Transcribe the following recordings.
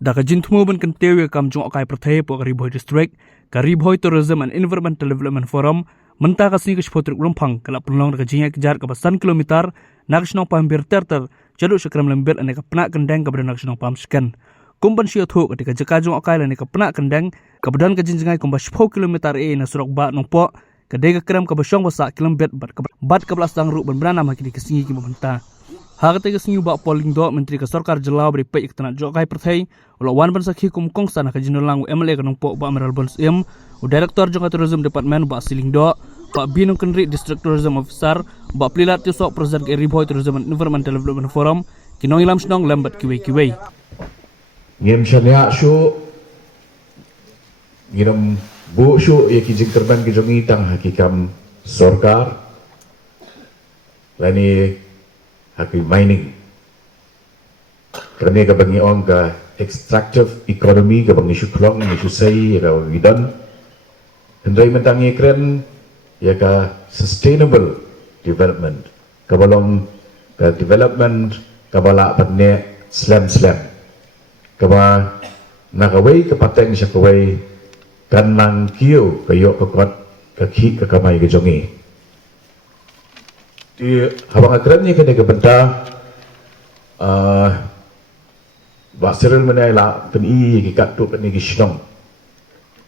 Daka jintmu ban kan tewe kam jong akai perthai po Karibhoi district Karibhoi Tourism and Environmental Development Forum menta ka sini ke spotrik lumpang kala pelong daka jinga kejar ka 1 kilometer naksnong pambir terter jadu sekram lembir ane ka penak kendeng ka badan naksnong pam sken kumban sio thu ketika jeka jong akai lane ka penak kendeng ka badan ka jinjingai kumba 10 kilometer na surok ba nong po ka dega kram ka basong basa kilometer bat ka belas tang ru ban bana ma kini ke singi ki menta Hagate ke singi ba polling do menteri ke sarkar jelau beri pek tanah jokai perthai ulah wan ban sakhi kum kong sana ke jinul MLA ke nongpo ba Amiral Bons M u director jong tourism department ba siling do ba binung kendri district tourism officer ba plilat ti sok president ke Karibhoi Tourism and Environmental Development Forum kinong ilam snong lambat kiwe ngem shanya shu ngiram bu shu ye ki jing terban ki jongi tang hakikam sarkar lani haki mining kerana kabangi orang ka extractive economy kabangi syuklong ni susai ka widan hendai mentangi keren ya ka sustainable development kabalong ka development kabala patne slam kaba nakaway kapateng siya kaway kanang kiyo kayo kakot kaki kakamay kajongi di habang akran ni kena kebenta basirul menai la peni kikat tu peni kisnong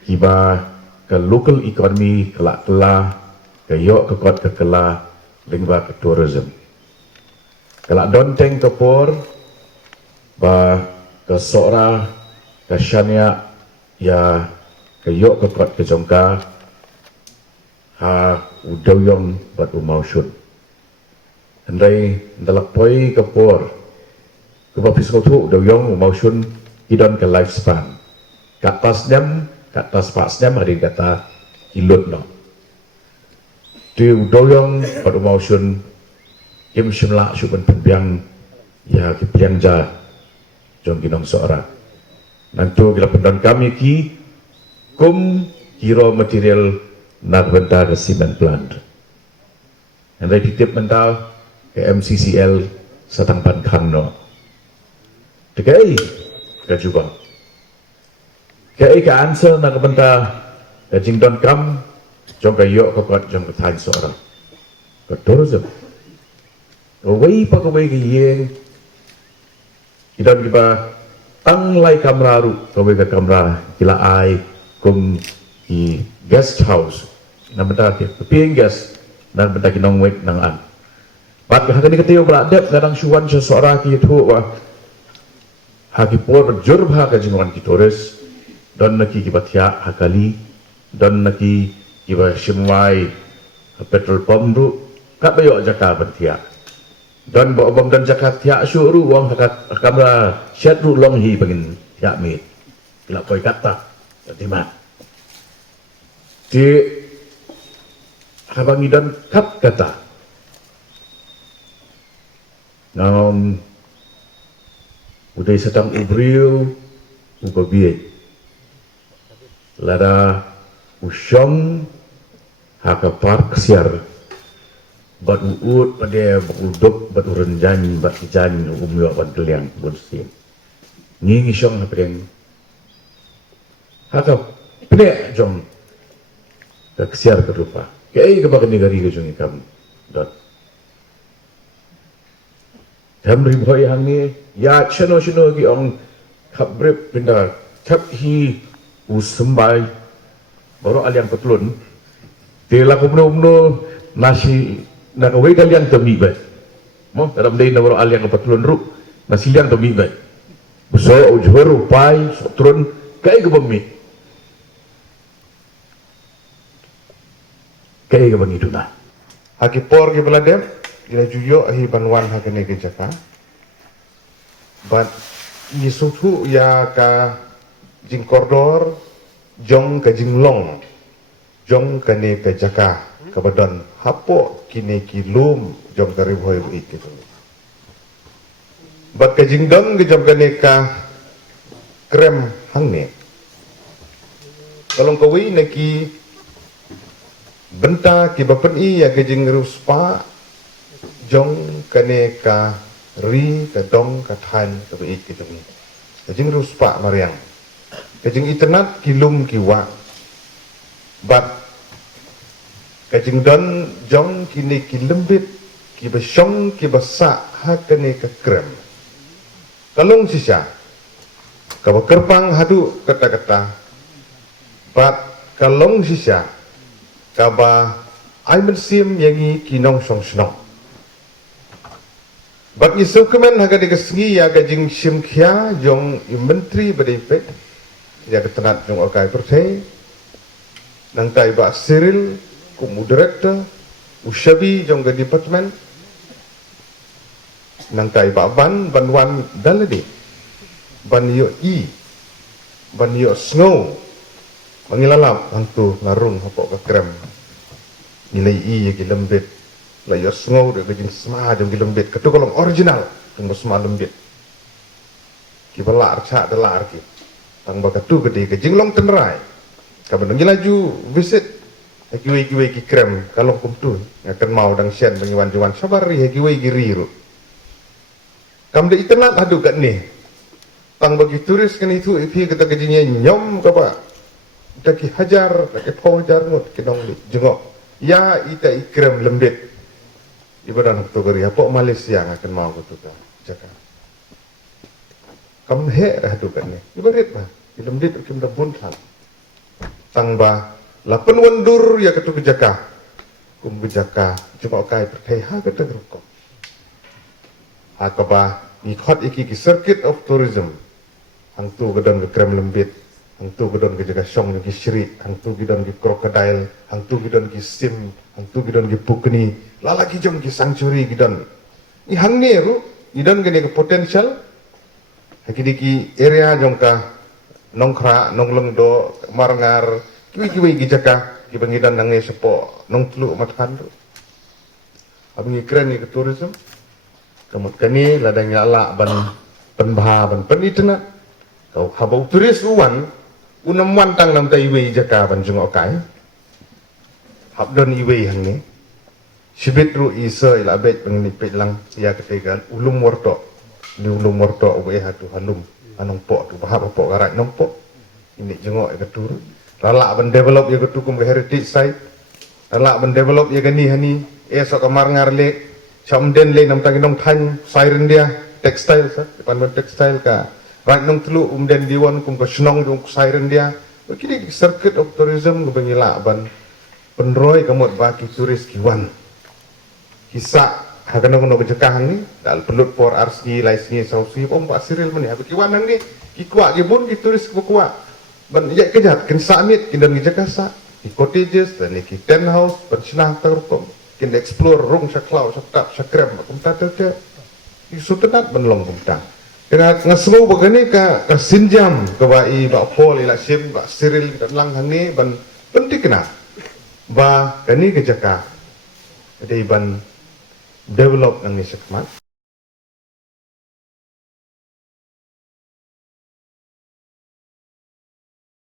kiba ke local economy kala kayo kakot kakala lingba ke tourism kala donteng topor ba ke sora ke syania ya kayo kakot ke jongka ha udoyong bat umausyun Andai dalak poi kapor kepa fiskal tu doyong umausyun idon ke lifespan kat tas pas jam hari kata ilut no tu doyong bat umausyun im shimla syuban penbiang ya kipiang ja jong kinong seorang nantu kila pendon kami ki kum kiro material nak bentar cement plant andai titip mental ke MCCL satang pan no tekai ke juba ke answer nak bentar ke jingdon kam jong ke yok kokot jong ke tain seorang ke tourism away pa kaway ke yeng idon kiba tang lai kamera ru kaway ke kamera kila ai kum ki guest house na bentar ke pieng guest dan bentar kinong wek nang an Bat hakani ketiyo beradab kadang syuan seseorang ki tu wah haki por berjurb haka jinguan ki toris don naki ki batia hakali don naki ki ba shimwai petrol pump ru kat bayo jaka batia don bo bom dan jaka tia syuru wang haka kamera shat ru long hi pengin tia mit kila koi kata timat di habangi dan kat kata uday setang ubril ubabiye lada usyong haka park siar bat uut pada bakuduk bat urenjan bat jan umyo bat geliang bunsim ngingi syong hapeng haka pene jong tak siar kerupa kei kebakan negari kejong ikam dot Hamri boy hangi ya cheno ki ong kabrip pindah tap hi usembai baru aliang petlun tela kumno nasi nak away kalian temi bay mo dalam day na baru aliang petlun ru nasi liang temi bay so ujweru pai sotrun kai gebemi kai gebangi tuna hakipor ki beladem ila juyo ahi banwan hakane ke jaka but yisutu ya ka jing koridor jong ka jinglong jong kane ke jaka kabadon hapo kini kilum jong Karibhoi wi gitu but ka jingdong ke jong kane ka krem hangne kalong kawi naki benta ki bapen i ya ke jing ruspa jong kane ka ri ka dong ka than ka bi ki tumi kajing ruspa mariang, kajing internet kilum kiwa, bat kajing don jong kini kilembit, kibasyong kibasa hakane kekrem. Kalung sisa, kaba kerpang hadu kata-kata, bat kalung sisa, kaba ay mensim yangi kinong song senong. Bat ni sukumen haga digesengi ya gajing sim kia jong menteri berdipet ya ketenat jong okai pertai nang tai ba Cyril kumu director ushabi jong ke department nang tai ba banwan daladi ban yo ban yo snow mangilalap hantu ngarung hapok ke krem nilai ya lembet la yo snow de gajing sma jong lembet ketu kolong original jong sma lembet ki belar cha de lar ki tang ba ketu gede gajing long tenrai kaban ngi laju visit kiwe ki krem kalong kumtu ngakan mau dang sien bangiwan juan sabari kiwe giriru kam de internet adu kat ni tang bagi turis kan itu ipi kata gajinya nyom ka ba taki hajar taki hajar ngut kinong li jengok ya ita ikrem lembet ibadah tu gari apa Malaysia akan mau tu ka jaka kam he dah tu kat ni ibarat bah lembet kim da buntan tang ba lapan wandur ya ketu kejaka kum kejaka cuma kai perkai ha kata gerukok akaba ni khot iki ki circuit of tourism hang tu gedon ke krem lembit hang tu gedon ke jaga song ki syri hang tu gedon ki crocodile hang tu gedon ki sim hang tu gedon ki pukni lala ki jong ki sanctuary gedon ni hang ni ru gedon ke potential hakidi ki area jong ka nongkra nonglong do marangar kiwi ki jaka ki bangidan nang sepo nong tlu matkan tu abang keren ni ke tourism kamut kani ladang ala ban penbha ban penitna kau habau turis uwan unam wantang nam tai wei jaka ban jung okai habdon iwei hang ni sibit ru isa ila bet bang ni pelang ya ketegal ulum worto ni ulum worto we hatu halum anong po tu bahap po garak nong po ini jengok ke tur lalak ban develop ya ketu kum heritage site lalak ban develop ya gani hani esok kamar ngarle chamden le nam tang nong than siren dia textile sa depan ban textile ka right nong telu den diwan kum ko snong jong siren dia kini circuit of tourism ko bangila ban penroy kamot baki turis kiwan kisah hagan nong nong jekah ni dal pelut por arsi laisni sausi om pak Cyril meni abi kiwan nang ni ki kuat ki bun ki turis ko kuat ban ya kejat kin samit kin dan jekah sa ki cottages dan ki tent house pencinah terkom kin explore rung saklau sakap sakrem kum tata te isu tenat benlong kum ta dengan ngasmu begini ka sinjam ke bai ba pol ila sim ba Cyril dan lang hang ni ban penting kena ba kani ke jaka ada ban develop nang ni sekmat